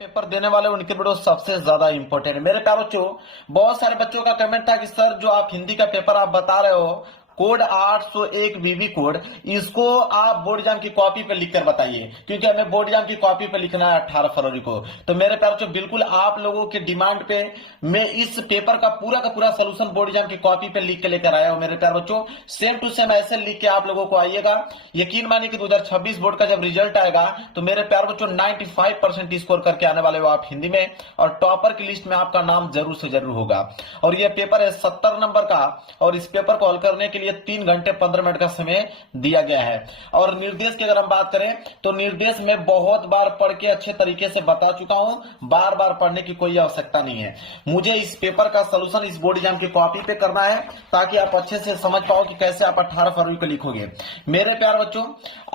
Paper देने वाले उनके वीडियो सबसे ज्यादा इंपॉर्टेंट है मेरे प्यारे बच्चों। बहुत सारे बच्चों का कमेंट था कि सर जो आप हिंदी का पेपर आप बता रहे हो कोड 801 बीबी कोड, इसको आप बोर्ड एग्जाम की कॉपी पे लिखकर बताइए, क्योंकि हमें बोर्ड एग्जाम की कॉपी पे लिखना है 18 फरवरी को। तो मेरे प्यारे बच्चों बिल्कुल आप लोगों के डिमांड पे मैं इस पेपर का पूरा सोल्यूशन बोर्ड एग्जाम की कॉपी पे लिख के लेकर आया हूं मेरे प्यारे बच्चों। सेम टू सेम ऐसे लिख के आप लोगों को आइएगा। यकीन मानिए कि 2026 बोर्ड का जब रिजल्ट आएगा तो मेरे प्यारे बच्चों 95% स्कोर करके आने वाले हो आप हिंदी में, और टॉपर की लिस्ट में आपका नाम जरूर से जरूर होगा। और यह पेपर है 70 नंबर का, और इस पेपर को हल करने के लिए 3 घंटे 15 मिनट का समय दिया गया है। और निर्देश की अगर हम बात करें तो निर्देश में बहुत बार पढ़ के अच्छे तरीके से बता चुका हूं, बार बार पढ़ने की कोई आवश्यकता नहीं है। मुझे इस पेपर का सलूशन इस बोर्ड एग्जाम की कॉपी पे करना है ताकि आप अच्छे से समझ पाओ कि कैसे आप 18 फरवरी को लिखोगे। मेरे प्यारे बच्चों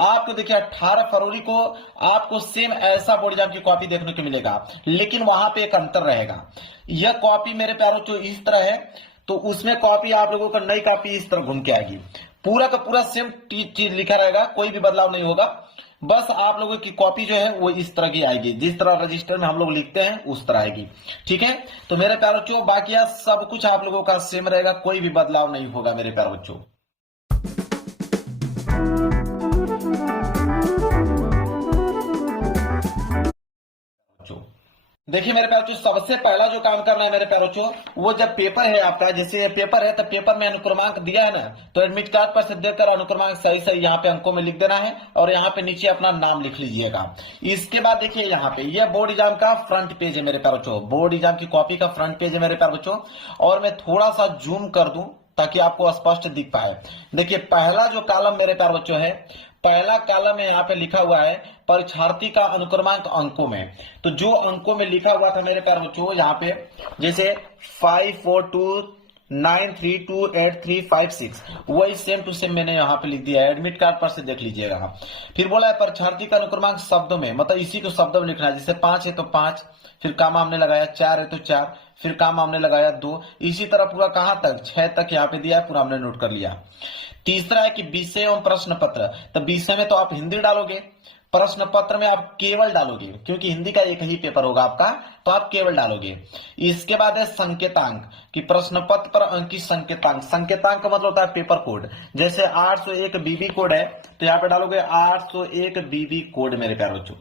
आपको देखिए 18 फरवरी को आपको सेम ऐसा बोर्ड एग्जाम की कॉपी देखने को मिलेगा, लेकिन वहां पे एक अंतर रहेगा। यह कॉपी मेरे प्यारे बच्चों इस तरह है, तो उसमें कॉपी आप लोगों का नई कॉपी इस तरह घूम के आएगी। पूरा का पूरा सेम चीज लिखा रहेगा, कोई भी बदलाव नहीं होगा। बस आप लोगों की कॉपी जो है वो इस तरह की आएगी, जिस तरह रजिस्टर में हम लोग लिखते हैं उस तरह आएगी। ठीक है, तो मेरे प्यारे बच्चों बाकी सब कुछ आप लोगों का सेम रहेगा, कोई भी बदलाव नहीं होगा मेरे प्यारे बच्चों। देखिए मेरे प्यारे बच्चों सबसे पहला जो काम करना है मेरे प्यारे बच्चों, वो जब पेपर है आपका, जैसे पेपर है तो पेपर में अनुक्रमांक दिया है ना, तो एडमिट कार्ड पर से देखकर अनुक्रमांक सही सही यहाँ पे अंकों में लिख देना है, और यहाँ पे नीचे अपना नाम लिख लीजिएगा। इसके बाद देखिए यहाँ पे ये बोर्ड एग्जाम का फ्रंट पेज है मेरे प्यारे बच्चों, बोर्ड एग्जाम की कॉपी का फ्रंट पेज है मेरे प्यारे बच्चों। और मैं थोड़ा सा जूम कर दूं ताकि आपको स्पष्ट दिख पाए। देखिए पहला जो कॉलम मेरे प्यारे बच्चों है, पहला कॉलम में यहाँ पे लिखा हुआ है परीक्षार्थी का अनुक्रमांक अंकों में। तो जो अंकों में लिखा हुआ था मेरे प्यारे बच्चों यहाँ पे, जैसे 5429328356, वही सेम टू सेम मैंने यहाँ पे लिख दिया है, एडमिट कार्ड पर से देख लीजिएगा। फिर बोला है परीक्षार्थी का अनुक्रमांक शब्दों में, मतलब इसी को शब्दों में लिखना है। जैसे 5 है तो 5, फिर काम हमने लगाया, 4 है तो 4, फिर काम हमने लगाया 2, इसी तरह पूरा कहां तक 6 तक यहाँ पे दिया है, पूरा हमने नोट कर लिया। तीसरा है कि विषय एवं प्रश्न पत्र, तो विषय में तो आप हिंदी डालोगे, प्रश्न पत्र में आप केवल डालोगे, क्योंकि हिंदी का एक ही पेपर होगा आपका, तो आप केवल डालोगे। इसके बाद है संकेतांक, कि प्रश्न पत्र पर अंकित संकेतांक। संकेतांक का मतलब होता है पेपर कोड। जैसे 801 बीबी कोड है तो यहाँ पे डालोगे 801 बीबी कोड मेरे प्यारे बच्चों।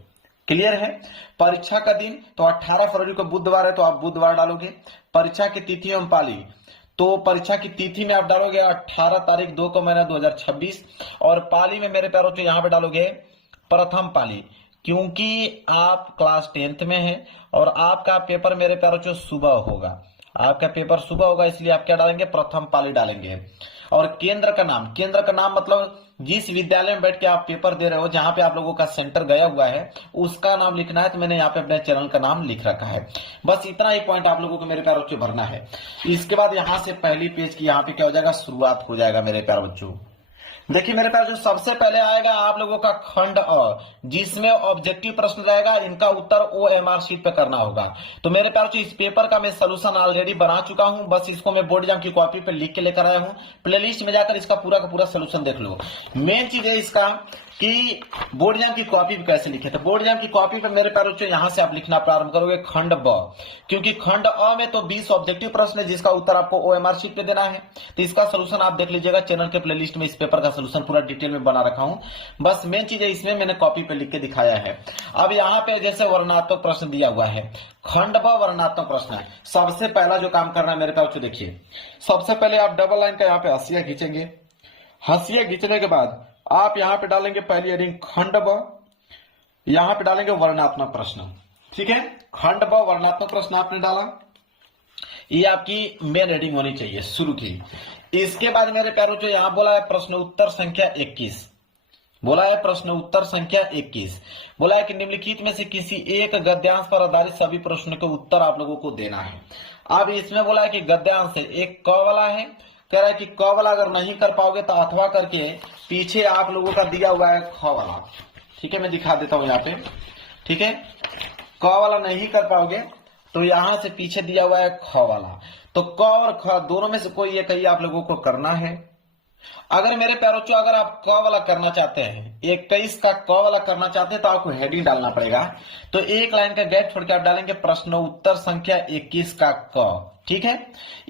क्लियर है। परीक्षा का दिन तो 18 फरवरी को बुधवार है तो आप बुधवार डालोगे। परीक्षा की तिथि एवं पाली, तो परीक्षा की तिथि में आप डालोगे 18 तारीख 2 को महीना 2026, और पाली में मेरे प्यारों को यहाँ पे डालोगे प्रथम पाली, क्योंकि आप क्लास 10th में हैं और आपका पेपर मेरे प्यारों सुबह होगा, आपका पेपर सुबह होगा, इसलिए आप क्या डालेंगे, प्रथम पाली डालेंगे। और केंद्र का नाम, केंद्र का नाम मतलब जिस विद्यालय में बैठ के आप पेपर दे रहे हो, जहां पे आप लोगों का सेंटर गया हुआ है, उसका नाम लिखना है। तो मैंने यहाँ पे अपने चैनल का नाम लिख रखा है। बस इतना ही पॉइंट आप लोगों को मेरे प्यारे बच्चों भरना है। इसके बाद यहाँ से पहली पेज की यहाँ पे क्या हो जाएगा, शुरुआत हो जाएगा मेरे प्यारे बच्चों। देखिए मेरे प्यारे बच्चों सबसे पहले आएगा आप लोगों का खंड अ, जिसमें ऑब्जेक्टिव प्रश्न रहेगा, इनका उत्तर OMR शीट पे करना होगा। तो मेरे प्यारे बच्चों इस पेपर का मैं सोल्यूशन ऑलरेडी बना चुका हूं, बस इसको मैं बोर्ड एग्जाम की कॉपी पे लिख के लेकर आया हूं। प्लेलिस्ट में जाकर इसका पूरा का पूरा सोल्यूशन देख लो। मेन चीज है इसका कि बोर्ड एग्जाम की कॉपी पे कैसे लिखे। तो बोर्ड एग्जाम की कॉपी पे मेरे प्यारे बच्चों यहां से आप लिखना प्रारंभ करोगे खंड ब, क्योंकि खंड अ में तो 20 ऑब्जेक्टिव प्रश्न है जिसका उत्तर आपको OMR शीट पे देना है। तो इसका सोल्यूशन आप देख लीजिएगा, चैनल के प्लेलिस्ट में इस पेपर का सोल्यूशन पूरा डिटेल में बना रखा हूं। बस मेन चीज है इसमें मैंने कॉपी पे लिख के दिखाया है। अब यहाँ पे जैसे वर्णनात्मक प्रश्न दिया हुआ है, खंड ब वर्णनात्मक प्रश्न है। सबसे पहला जो काम करना है मेरे प्यारे बच्चों, देखिए सबसे पहले आप डबल लाइन का यहाँ पे हंसिया खींचेंगे। हंसिया खींचने के बाद आप यहां पे डालेंगे पहली हेडिंग खंड ब, यहां पे डालेंगे वर्णनात्मक प्रश्न। ठीक है, खंड ब वर्णनात्मक प्रश्न आपने डाला, ये आपकी मेन हेडिंग होनी चाहिए शुरू की। इसके बाद मेरे प्यारों जो यहां बोला है प्रश्न उत्तर संख्या 21, बोला है प्रश्न उत्तर संख्या 21, बोला है कि निम्नलिखित में से किसी एक गद्यांश पर आधारित सभी प्रश्नों के उत्तर आप लोगों को देना है। अब इसमें बोला है कि गद्यांश है, एक क वाला है, कह रहा है कि क वाला अगर नहीं कर पाओगे तो अथवा करके पीछे आप लोगों का दिया हुआ है ख वाला। ठीक है, मैं दिखा देता हूं यहाँ पे। ठीक है, क वाला नहीं कर पाओगे तो यहां से पीछे दिया हुआ है ख वाला। तो क और ख दोनों में से कोई एक ही आप लोगों को करना है। अगर मेरे प्यारों चो अगर आप क वाला करना चाहते हैं, 21 का क वाला करना चाहते हैं तो आपको हेडिंग डालना पड़ेगा। तो एक लाइन का गैप छोड़ के आप डालेंगे प्रश्न उत्तर संख्या 21 का क, ठीक है।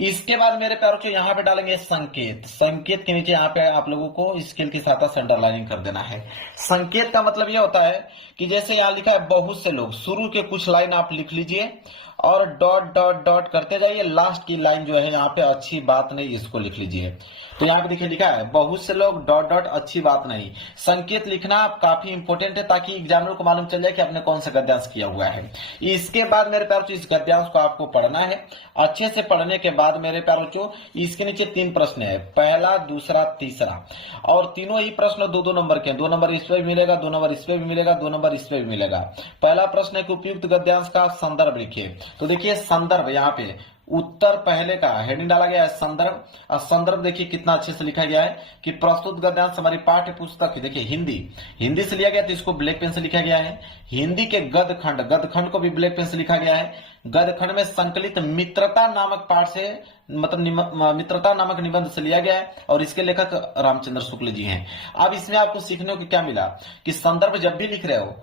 इसके बाद मेरे प्यारों चो यहाँ पे डालेंगे संकेत। संकेत के नीचे यहाँ पे आप लोगों को स्केल की सहायता से अंडरलाइनिंग कर देना है। संकेत का मतलब यह होता है कि जैसे यहाँ लिखा है बहुत से लोग, शुरू के कुछ लाइन आप लिख लीजिए और डॉट डॉट डॉट करते जाइए, लास्ट की लाइन जो है यहाँ पे अच्छी बात नहीं, इसको लिख लीजिए। तो यहाँ पे देखिए लिखा है बहुत से लोग डॉट डॉट अच्छी बात नहीं। संकेत लिखना काफी इंपॉर्टेंट है ताकि एग्जामिनर को मालूम चल जाए कि आपने कौन सा गद्यांश किया हुआ है। इसके बाद मेरे प्यारों इस गद्यांश को आपको पढ़ना है। अच्छे से पढ़ने के बाद मेरे प्यारों इसके नीचे 3 प्रश्न है, पहला, दूसरा, तीसरा, और तीनों ही प्रश्न 2-2 नंबर के, 2 नंबर इस पे भी मिलेगा, 2 नंबर इस पे भी मिलेगा, 2 नंबर इस पे भी मिलेगा। पहला प्रश्न है कि उपयुक्त गद्यांश का संदर्भ लिखिए। तो देखिए संदर्भ, यहाँ पे उत्तर पहले का हेडिंग डाला गया है संदर्भ। और संदर्भ देखिए कितना अच्छे से लिखा गया है कि प्रस्तुत गद्यांश हमारी पाठ्य पुस्तक, देखिए हिंदी से लिया गया तो इसको ब्लैक पेन से लिखा गया है। हिंदी के गदखंड को भी ब्लैक पेन से लिखा गया है। गदखंड में संकलित मित्रता नामक पाठ से, मतलब मित्रता नामक निबंध से लिया गया है और इसके लेखक रामचंद्र शुक्ल जी हैं। अब इसमें आपको सीखने को क्या मिला कि संदर्भ जब भी लिख रहे हो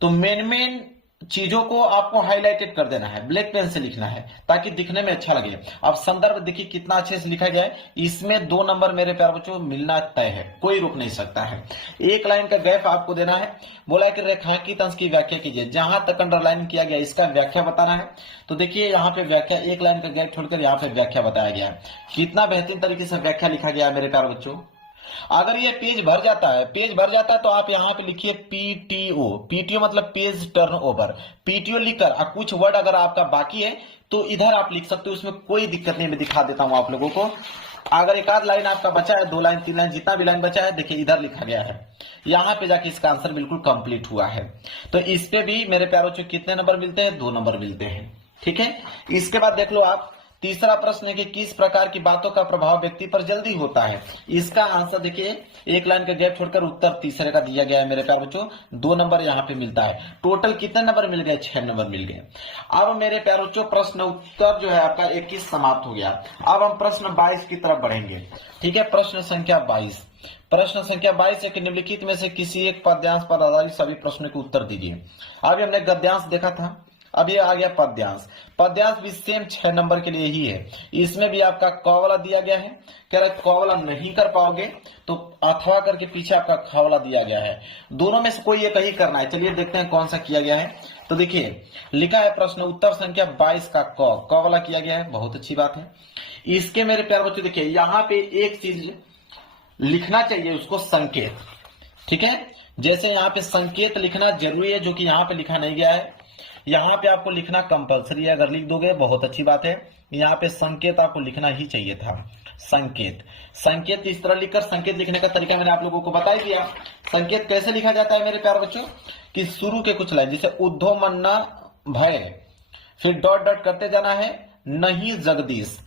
तो मेन चीजों को आपको हाईलाइटेड कर देना है, ब्लैक पेन से लिखना है ताकि दिखने में अच्छा लगे। अब संदर्भ देखिए कितना अच्छे से लिखा गया है, इसमें 2 नंबर मेरे प्यारे बच्चों मिलना तय है, कोई रुक नहीं सकता है। एक लाइन का गैप आपको देना है। बोला कि रेखांकित अंश की व्याख्या कीजिए, जहां तक अंडरलाइन किया गया इसका व्याख्या बताना है। तो देखिए यहाँ पे व्याख्या, एक लाइन का गैप छोड़कर यहाँ पे व्याख्या बताया गया है। कितना बेहतरीन तरीके से व्याख्या लिखा गया है मेरे प्यारे बच्चों। अगर ये पेज भर जाता है तो आप यहाँ पे लिखिए पीटीओ मतलब पेज टर्न ओवर। पीटीओ लिखकर और कुछ वर्ड अगर आपका बाकी है तो इधर आप लिख सकते हो, उसमें कोई दिक्कत नहीं। मैं दिखा देता हूं आप लोगों को। अगर एक आध लाइन आपका बचा है, 2 लाइन 3 लाइन जितना भी लाइन बचा है, देखिए इधर लिखा गया है, यहाँ पे जाके इसका आंसर बिल्कुल कंप्लीट हुआ है। तो इस पे भी मेरे प्यारों से कितने नंबर मिलते हैं? 2 नंबर मिलते हैं, ठीक है। इसके बाद देख लो आप, तीसरा प्रश्न है कि किस प्रकार की बातों का प्रभाव व्यक्ति पर जल्दी होता है। इसका आंसर देखिए, एक लाइन का गैप छोड़कर उत्तर तीसरे का दिया गया है मेरे प्यारे बच्चों। 2 नंबर यहाँ पे मिलता है। टोटल कितने नंबर मिल गए? 6 नंबर मिल गए। अब मेरे प्यारे बच्चों प्रश्न उत्तर जो है आपका 21 समाप्त हो गया। अब हम प्रश्न 22 की तरफ बढ़ेंगे, ठीक है। प्रश्न संख्या 22 है कि निम्नलिखित में से किसी एक पद्यांश पर आधारित सभी प्रश्नों के उत्तर दीजिए। अभी हमने गद्यांश देखा था, अब ये आ गया पद्यांश। पद्यांश भी सेम 6 नंबर के लिए ही है। इसमें भी आपका क वाला दिया गया है। कह रहा है क वाला नहीं कर पाओगे तो अथवा करके पीछे आपका ख वाला दिया गया है। दोनों में से कोई एक ही करना है। चलिए देखते हैं कौन सा किया गया है। तो देखिए लिखा है प्रश्न उत्तर संख्या 22 का क वाला किया गया है, बहुत अच्छी बात है। इसके मेरे प्यारे बच्चों देखिए यहाँ पे एक चीज लिखना चाहिए, उसको संकेत, ठीक है। जैसे यहाँ पे संकेत लिखना जरूरी है, जो कि यहाँ पे लिखा नहीं गया है। यहाँ पे आपको लिखना कंपलसरी है, अगर लिख दोगे बहुत अच्छी बात है। यहाँ पे संकेत आपको लिखना ही चाहिए था। संकेत इस तरह लिखकर, संकेत लिखने का तरीका मैंने आप लोगों को बता ही दिया। संकेत कैसे लिखा जाता है मेरे प्यारे बच्चों कि शुरू के कुछ लाइन, जैसे उद्धव मन्ना भय, फिर डॉट डॉट करते जाना है, नहीं जगदीश,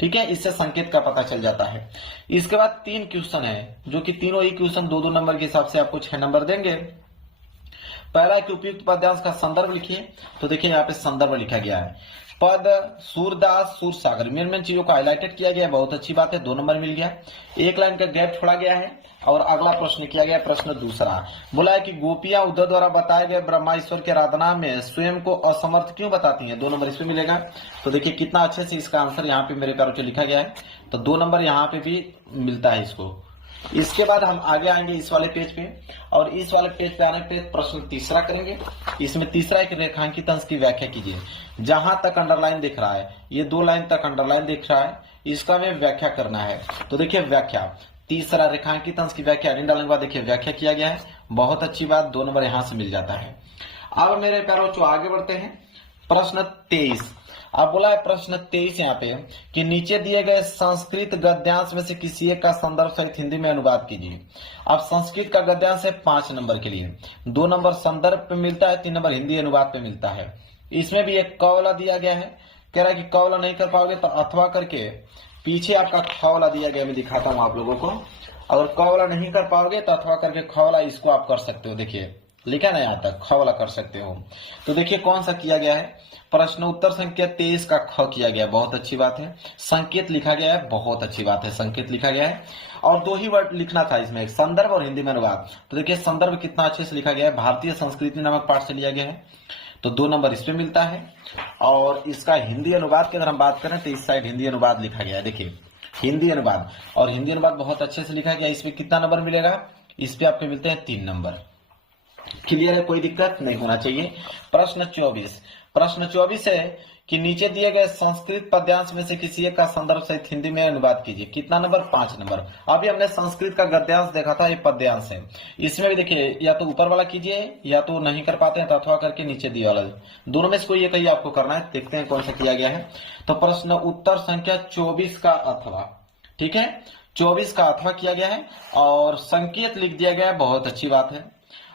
ठीक है। इससे संकेत का पता चल जाता है। इसके बाद 3 क्वेश्चन है, जो कि तीनों ही क्वेश्चन 2-2 नंबर के हिसाब से आपको 6 नंबर देंगे। पहला कि उपयुक्त पद्यांश का संदर्भ लिखिए। तो देखिए यहाँ पे संदर्भ लिखा गया है, पद, सूरदास, सूरसागर, मेन चीजों को हाईलाइटेड किया गया है, बहुत अच्छी बात है, 2 नंबर मिल गया। एक लाइन का गैप छोड़ा गया है और अगला प्रश्न किया गया, प्रश्न दूसरा। बोला है कि गोपियां उद्धव द्वारा बताए गए ब्रह्मा ईश्वर के आराधना में स्वयं को असमर्थ क्यों बताती हैं? 2 नंबर इसमें मिलेगा। तो देखिए कितना अच्छे से इसका आंसर यहाँ पे मेरे प्यारों से लिखा गया है, तो 2 नंबर यहाँ पे भी मिलता है इसको। इसके बाद हम आगे आएंगे इस वाले पेज पे, और इस वाले पेज पे आने पे प्रश्न तीसरा करेंगे। इसमें तीसरा एक रेखांकित अंश की व्याख्या कीजिए। जहां तक अंडरलाइन दिख रहा है, ये 2 लाइन तक अंडरलाइन दिख रहा है, इसका में व्याख्या करना है। तो देखिए व्याख्या, तीसरा रेखांकित अंश की व्याख्या डालने के बाद देखिए व्याख्या किया गया है, बहुत अच्छी बात, 2 नंबर यहां से मिल जाता है। अब मेरे प्यारों आगे बढ़ते हैं, प्रश्न 23। अब बोला है प्रश्न 23 यहाँ पे कि नीचे दिए गए संस्कृत गद्यांश में से किसी एक का संदर्भ सहित हिंदी में अनुवाद कीजिए। अब संस्कृत का गद्यांश है 5 नंबर के लिए, 2 नंबर संदर्भ पे मिलता है, 3 नंबर हिंदी अनुवाद पे मिलता है। इसमें भी एक क वाला दिया गया है। कह रहा है कि क वाला नहीं कर पाओगे तो अथवा करके पीछे आपका ख वाला दिया गया, मैं दिखाता हूँ आप लोगों को। अगर क वाला नहीं कर पाओगे तो अथवा करके ख वाला, इसको आप कर सकते हो। देखिए लिखा ना यहाँ तक, ख वाला कर सकते हो। तो देखिए कौन सा किया गया है, प्रश्न उत्तर संख्या 23 का ख किया गया, बहुत अच्छी बात है। संकेत लिखा गया है, बहुत अच्छी बात है, संकेत लिखा गया है। और दो ही वर्ड लिखना था इसमें, एक संदर्भ और हिंदी में अनुवाद। तो देखिए संदर्भ कितना अच्छे से लिखा गया है, भारतीय संस्कृति नामक पाठ से लिया गया है, तो 2 नंबर इस पे मिलता है। और इसका हिंदी अनुवाद की अगर हम बात करें तो इस साइड हिंदी अनुवाद लिखा गया है, देखिए हिंदी अनुवाद, और हिंदी अनुवाद बहुत अच्छे से लिखा गया। इस पे कितना नंबर मिलेगा, इस पे आपको मिलते हैं 3 नंबर। क्लियर है, कोई दिक्कत नहीं होना चाहिए। प्रश्न 24 है कि नीचे दिए गए संस्कृत पद्यांश में से किसी एक का संदर्भ सहित हिंदी में अनुवाद कीजिए। कितना नंबर, 5 नंबर। अभी हमने संस्कृत का गद्यांश देखा था, ये पद्यांश है। इसमें भी देखिए या तो ऊपर वाला कीजिए या तो नहीं कर पाते हैं तो अथवा करके नीचे दिए वाला, दोनों में से कोई एक ही आपको करना है। देखते हैं कौन सा किया गया है। तो प्रश्न उत्तर संख्या 24 का अथवा, ठीक है, 24 का अथवा किया गया है और संकेत लिख दिया गया है, बहुत अच्छी बात है।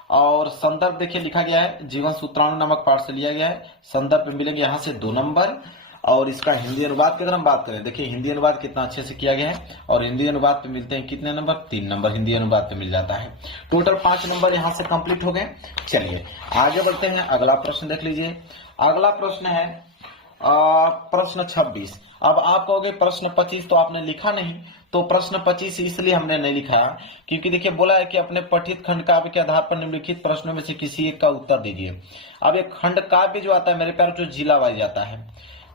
और संदर्भ देखिए लिखा गया है, जीवन सूत्राणु नामक पाठ से लिया गया है। संदर्भ में मिलेंगे यहाँ से 2 नंबर। और इसका हिंदी अनुवाद की अगर हम बात करें, देखिए हिंदी अनुवाद कितना अच्छे से किया गया है, और हिंदी अनुवाद पे मिलते हैं कितने नंबर, 3 नंबर हिंदी अनुवाद पे मिल जाता है। टोटल 5 नंबर यहाँ से कंप्लीट हो गए। चलिए आगे बढ़ते हैं, अगला प्रश्न देख लीजिए। अगला प्रश्न है प्रश्न 26। अब आप कहोगे प्रश्न 25 तो आपने लिखा नहीं, तो प्रश्न 25 इसलिए हमने नहीं लिखा क्योंकि देखिए बोला है कि अपने पठित खंड काव्य के आधार पर निम्नलिखित प्रश्नों में से किसी एक का उत्तर दीजिए। अब एक खंड काव्य जो आता है मेरे प्यारों, जो जिला वाइज आता है,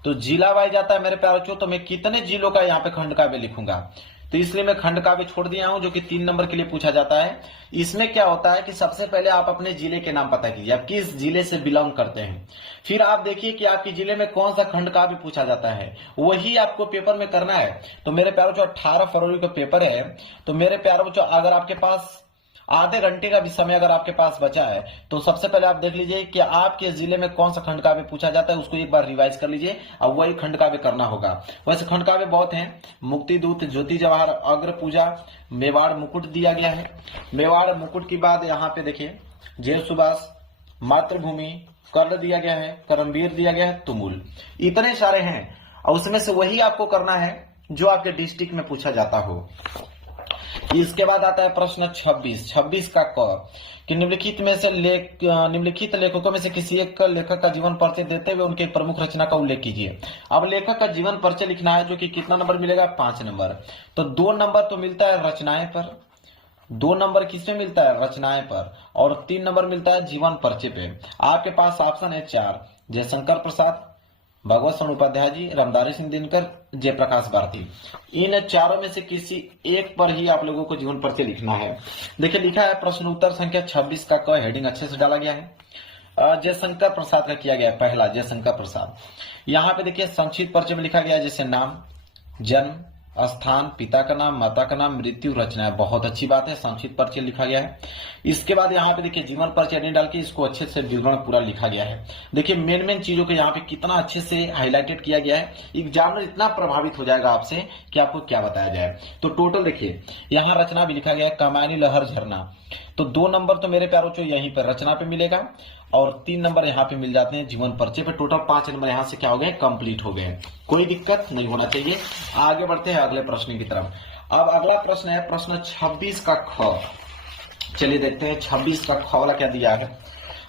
तो जिला वाइज आता है मेरे प्यारों, तो मैं कितने जिलों का यहाँ पे खंड काव्य लिखूंगा, तो इसलिए मैं खंड काव्य छोड़ दिया हूं जो कि 3 नंबर के लिए पूछा जाता है। इसमें क्या होता है कि सबसे पहले आप अपने जिले के नाम पता कीजिए, आप किस जिले से बिलोंग करते हैं, फिर आप देखिए कि आपके जिले में कौन सा खंड काव्य पूछा जाता है, वही आपको पेपर में करना है। तो मेरे प्यारों जो 18 फरवरी का पेपर है, तो मेरे प्यारों जो अगर आपके पास आधे घंटे का भी समय अगर आपके पास बचा है, तो सबसे पहले आप देख लीजिए कि आपके जिले में कौन सा खंड काव्य पूछा जाता है, उसको एक बार रिवाइज कर लीजिए और वही खंड काव्य करना होगा। वैसे खंड काव्य बहुत हैं, मुक्ति दूत, ज्योति जवाहर, अग्र पूजा, मेवाड़ मुकुट दिया गया है। मेवाड़ मुकुट के बाद यहाँ पे देखिए जय सुभाष, मातृभूमि, कर्ण दिया गया है, करमवीर दिया गया है, तुमुल, इतने सारे हैं और उसमें से वही आपको करना है जो आपके डिस्ट्रिक्ट में पूछा जाता हो। इसके बाद आता है प्रश्न 26 का क कि निम्नलिखित लेखकों में से किसी एक लेखक का जीवन परिचय देते हुए उनके प्रमुख रचना का उल्लेख कीजिए। अब लेखक का जीवन परिचय लिखना है जो कि कितना नंबर मिलेगा, 5 नंबर। तो 2 नंबर तो मिलता है रचनाएं पर, 2 नंबर किसमें मिलता है, रचनाएं पर, और 3 नंबर मिलता है जीवन परिचय पे। आपके पास ऑप्शन है 4, जयशंकर प्रसाद, भगवत शरण उपाध्याय जी, रामधारी सिंह दिनकर, जयप्रकाश भारती। इन चारों में से किसी एक पर ही आप लोगों को जीवन परिचय लिखना है। देखिए लिखा है प्रश्न उत्तर संख्या 26 का क, हेडिंग अच्छे से डाला गया है। जयशंकर प्रसाद का किया गया है, पहला जयशंकर प्रसाद। यहाँ पे देखिए संक्षिप्त परिचय में लिखा गया है जैसे नाम, जन्म, स्थान, पिता का नाम, माता का नाम, मृत्यु, रचना। बहुत अच्छी बात है, संक्षिप्त परिचय लिखा गया है। इसके बाद यहाँ पे देखिए जीवन परिचय नहीं डाल के इसको अच्छे से विवरण पूरा लिखा गया है। देखिए मेन चीजों को यहाँ पे कितना अच्छे से हाईलाइटेड किया गया है, एग्जामिनर इतना प्रभावित हो जाएगा आपसे कि आपको क्या बताया जाए। तो टोटल देखिए यहाँ रचना भी लिखा गया है, कामायनी लहर झरना। तो 2 नंबर तो मेरे प्यारों को यहीं पर रचना पे मिलेगा और 3 नंबर यहाँ पे मिल जाते हैं जीवन परिचय पे। टोटल 5 नंबर यहाँ से क्या हो गए, कंप्लीट हो गए। कोई दिक्कत नहीं होना चाहिए। आगे बढ़ते हैं अगले प्रश्न की तरफ। अब अगला प्रश्न है प्रश्न 26 का ख। चलिए देखते हैं 26 का ख वाला क्या दिया है।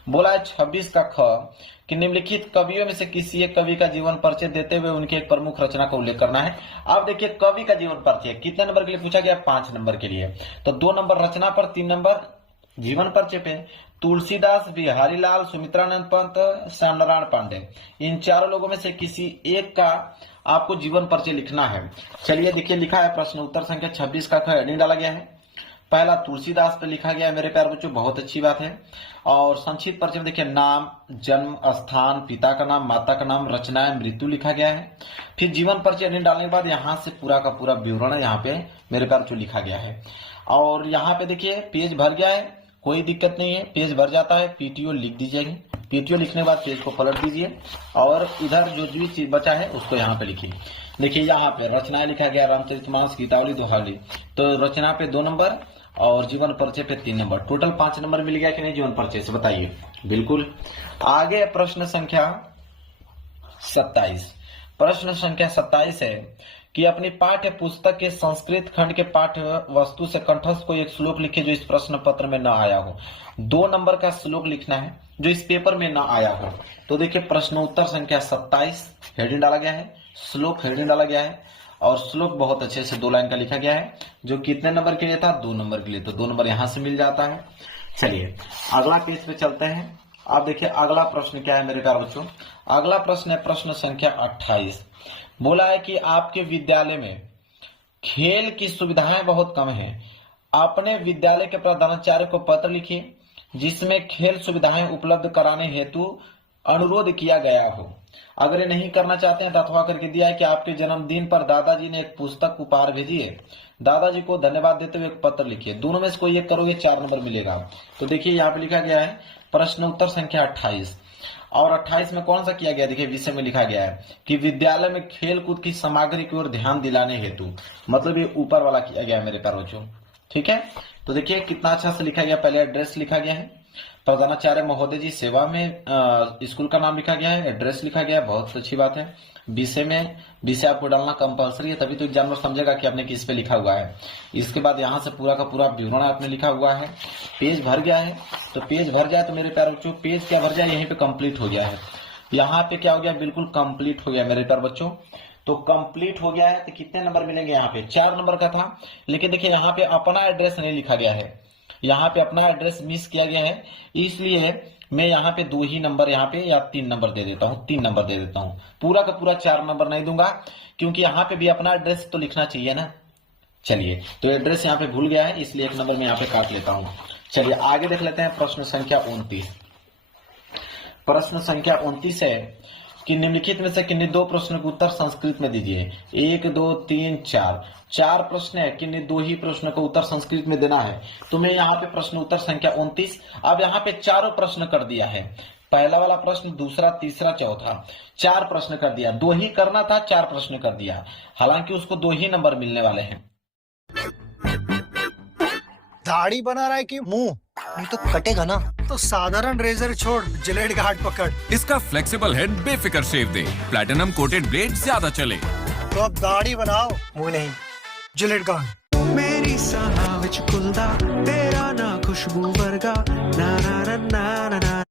बोला है 26 का ख कि निम्नलिखित कवियों में से किसी एक कवि का जीवन परिचय देते हुए उनके एक प्रमुख रचना का उल्लेख करना है। अब देखिए कवि का जीवन परिचय कितने नंबर के लिए पूछा गया, 5 नंबर के लिए। तो 2 नंबर रचना पर, 3 नंबर जीवन परिचय पे। तुलसीदास, बिहारी लाल, सुमित्रानंद पंत, श्यामनारायण पांडे, इन चारों लोगों में से किसी एक का आपको जीवन परिचय लिखना है। चलिए देखिए लिखा है प्रश्न उत्तर संख्या 26 का ख, हेडिंग डाला गया है। पहला तुलसीदास पे लिखा गया है मेरे प्यारे बच्चों, बहुत अच्छी बात है। और संक्षिप्त परिचय में देखिए नाम, जन्म, स्थान, पिता का नाम, माता का नाम, रचनाएं, मृत्यु लिखा गया है। फिर जीवन परिचय डालने के बाद यहाँ से पूरा का पूरा विवरण यहाँ पे मेरे प्यारे बच्चों लिखा गया है। और यहाँ पे देखिए पेज भर गया है, कोई दिक्कत नहीं है, पेज भर जाता है, पीटीओ लिख दीजिएगा। पीटीओ लिखने के बाद पेज को पलट दीजिए और इधर जो भी चीज बचा है उसको यहाँ पे लिखिए। देखिए यहाँ पे रचनाएं लिखा गया, रामचरितमानस, गीतावली, दोहावली। तो रचना पे 2 नंबर और जीवन परिचय पे 3 नंबर। टोटल 5 नंबर मिल गया कि नहीं जीवन परिचय से, बताइए। बिल्कुल। आगे प्रश्न संख्या 27। प्रश्न संख्या 27 है कि अपनी पाठ्य पुस्तक के संस्कृत खंड के पाठ्य वस्तु से कंठस्थ कोई एक श्लोक लिखे जो इस प्रश्न पत्र में न आया हो। 2 नंबर का श्लोक लिखना है जो इस पेपर में न आया हो। तो देखिए प्रश्नोत्तर संख्या 27 हेडिंग डाला गया है, श्लोक हेडिंग डाला गया है और श्लोक बहुत अच्छे से 2 लाइन का लिखा गया है जो कितने नंबर के लिए था, 2 नंबर के लिए। तो 2 नंबर यहां से मिल जाता है। चलिए अगला पेज पे चलते हैं। आप देखिए अगला प्रश्न क्या है मेरे प्यारे बच्चों। अगला प्रश्न है प्रश्न संख्या 28। बोला है कि आपके विद्यालय में खेल की सुविधाएं बहुत कम हैं। अपने विद्यालय के प्रधानाचार्य को पत्र लिखिए जिसमें खेल सुविधाएं उपलब्ध कराने हेतु अनुरोध किया गया हो। अगर ये नहीं करना चाहते हैं तो अथवा करके दिया है कि आपके जन्मदिन पर दादाजी ने एक पुस्तक उपहार भेजी है। दादाजी को धन्यवाद देते हुए एक पत्र लिखिए। दोनों में से कोई एक करोगे 4 नंबर मिलेगा। तो देखिए यहाँ पे लिखा गया है प्रश्न उत्तर संख्या 28 और 28 में कौन सा किया गया, देखिए विषय में लिखा गया है कि विद्यालय में खेल कूद की सामग्री की ओर ध्यान दिलाने हेतु, मतलब ये ऊपर वाला किया गया है मेरे प्यारे बच्चों। ठीक है, तो देखिए कितना अच्छा से लिखा गया। पहले एड्रेस लिखा गया है, प्रधानाचार्य महोदय जी सेवा में स्कूल का नाम लिखा गया है, एड्रेस लिखा गया है, बहुत अच्छी बात है। विषय आपको डालना कंपलसरी है, तभी तो एग्जामिनर समझेगा कि आपने किस पे लिखा हुआ है। इसके बाद यहाँ से पूरा का पूरा विवरण आपने लिखा हुआ है। पेज भर गया है, तो पेज भर जाए तो मेरे प्यारे बच्चों पेज क्या भर जाए, यहीं पे कंप्लीट हो गया है। यहाँ पे क्या हो गया, बिल्कुल कंप्लीट हो गया मेरे प्यारे बच्चों। तो कंप्लीट हो गया है तो कितने नंबर मिलेंगे, यहाँ पे 4 नंबर का था। लेकिन देखिए यहाँ पे अपना एड्रेस नहीं लिखा गया है, यहाँ पे अपना एड्रेस मिस किया गया है, इसलिए मैं यहाँ पे 2 ही नंबर यहाँ पे या 3 नंबर दे देता हूँ, 3 नंबर दे देता हूँ। पूरा का पूरा 4 नंबर नहीं दूंगा क्योंकि यहाँ पे भी अपना एड्रेस तो लिखना चाहिए ना। चलिए तो एड्रेस यहाँ पे भूल गया है, इसलिए 1 नंबर में यहाँ पे काट लेता हूँ। चलिए आगे देख लेते हैं प्रश्न संख्या 29। प्रश्न संख्या 29 है कि निम्नलिखित में से किन्हीं 2 प्रश्नों के उत्तर संस्कृत में दीजिए। 1 2 3 4 प्रश्न है, किन्हीं 2 ही प्रश्नों का उत्तर संस्कृत में देना है। तो मैं यहाँ पे प्रश्न उत्तर संख्या 29 अब यहाँ पे 4 प्रश्न कर दिया है। पहला वाला प्रश्न, दूसरा, तीसरा, चौथा, 4 प्रश्न कर दिया। 2 ही करना था, 4 प्रश्न कर दिया। हालांकि उसको 2 ही नंबर मिलने वाले हैं। दाढ़ी बना रहा है कि मुंह, नहीं तो कटेगा ना। तो साधारण रेजर छोड़, जिलेट घाट पकड़। इसका फ्लेक्सिबल हेड बेफिक्र शेव दे, प्लैटिनम कोटेड ब्लेड ज्यादा चले। तो अब दाढ़ी बनाओ, मुंह नहीं। जिलेट घाट। मेरी साह विच खुलदा तेरा ना खुशबू वर्गा ना ना ना ना ना ना।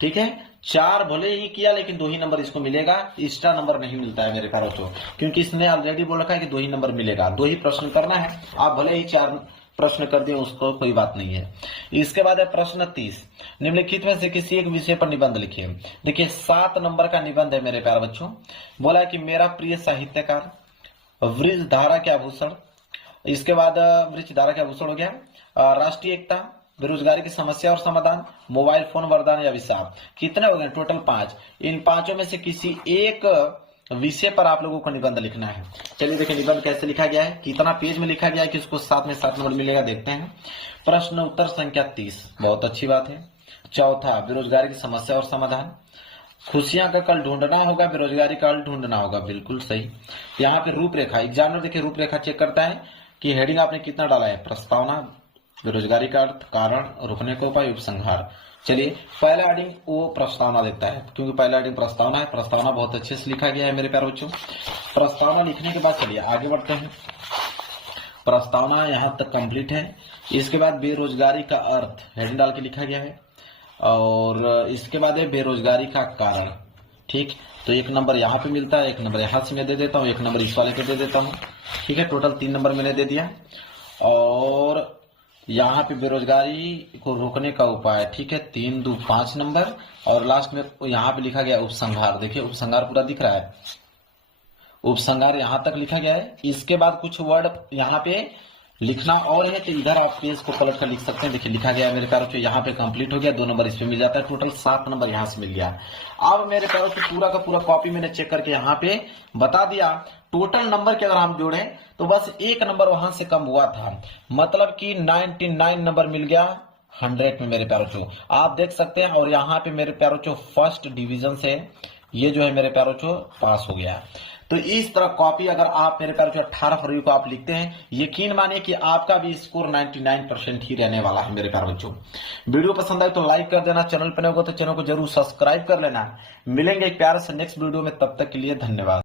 ठीक है, 4 भले ही किया लेकिन 2 ही नंबर इसको मिलेगा। एक्स्ट्रा नंबर नहीं मिलता है मेरे प्यारे बच्चों, क्योंकि इसने ऑलरेडी बोल रखा है कि 2 ही नंबर मिलेगा। 2 ही प्रश्न करना है, आप भले ही 4 प्रश्न कर दिए उसको कोई बात नहीं है। इसके बाद है प्रश्न 30। निम्नलिखित में से किसी एक विषय पर निबंध लिखिए। देखिए 7 नंबर का निबंध है मेरे प्यारे बच्चों। बोला है कि मेरा प्रिय साहित्यकार, वृक्षधारा के आभूषण। इसके बाद वृक्षधारा के आभूषण हो गया, राष्ट्रीय एकता, बेरोजगारी की समस्या और समाधान, मोबाइल फोन वरदान या अभिशाप। कितने हो गए, टोटल 5। इन 5 में से किसी एक विषय पर आप लोगों को निबंध लिखना है। चलिए देखिए निबंध कैसे लिखा गया है, कितना पेज में लिखा गया है कि उसको 7 में 7 नंबर मिलेगा, देखते हैं। प्रश्न उत्तर संख्या 30, बहुत अच्छी बात है। चौथा, बेरोजगारी की समस्या और समाधान। खुशियां का कल ढूंढना होगा, बेरोजगारी का कल ढूंढना होगा, बिल्कुल सही। यहाँ पे रूपरेखा, एग्जामिनर देखिए रूपरेखा चेक करता है कि हेडिंग आपने कितना डाला है, प्रस्तावना, बेरोजगारी का अर्थ, कारण, रोकने का उपाय, उपसंहार। चलिए पहला हेडिंग वो प्रस्तावना देता है, क्योंकि पहला हेडिंग प्रस्तावना है। प्रस्तावना बहुत अच्छे से लिखा गया है मेरे प्यारे बच्चों। प्रस्तावना लिखने के बाद चलिए आगे बढ़ते हैं। प्रस्तावना यहां तक कंप्लीट है। इसके बाद बेरोजगारी का अर्थ हेडिंग डाल के लिखा गया है, और इसके बाद है बेरोजगारी का कारण। ठीक, तो 1 नंबर यहाँ पे मिलता है, 1 नंबर यहाँ से मैं दे देता हूँ, 1 नंबर इस वाले पे दे देता हूँ। ठीक है, टोटल 3 नंबर मैंने दे दिया। और यहाँ पे बेरोजगारी को रोकने का उपाय, ठीक है, 3 2 5 नंबर। और लास्ट में यहाँ पे लिखा गया उपसंहार। देखिए उपसंहार पूरा दिख रहा है, उपसंहार यहाँ तक लिखा गया है। इसके बाद कुछ वर्ड यहाँ पे लिखना और है, तो इधर आप पेज को पलट कर लिख सकते हैं। देखिए लिखा गया है मेरे प्यारों को, यहाँ पे कंप्लीट हो गया, 2 नंबर इस पे मिल जाता है, टोटल 7 नंबर यहाँ से मिल गया। अब मेरे प्यारों को पूरा का पूरा कॉपी मैंने चेक करके यहाँ पे बता दिया। टोटल नंबर के अगर हम जोड़े तो बस 1 नंबर वहां से कम हुआ था, मतलब कि 99 नंबर मिल गया 100 में मेरे प्यारों। आप देख सकते हैं, और यहाँ पे मेरे प्यारों फर्स्ट डिवीजन से ये जो है मेरे प्यारों पास हो गया। तो इस तरह कॉपी अगर आप मेरे प्यारों 18 फरवरी को आप लिखते हैं, यकीन मानिए कि आपका भी स्कोर 99% ही रहने वाला है मेरे प्यारे बच्चों। वीडियो पसंद आए तो लाइक कर देना, चैनल पर नए हो तो चैनल को जरूर सब्सक्राइब कर लेना। मिलेंगे एक प्यारे से नेक्स्ट वीडियो में, तब तक के लिए धन्यवाद।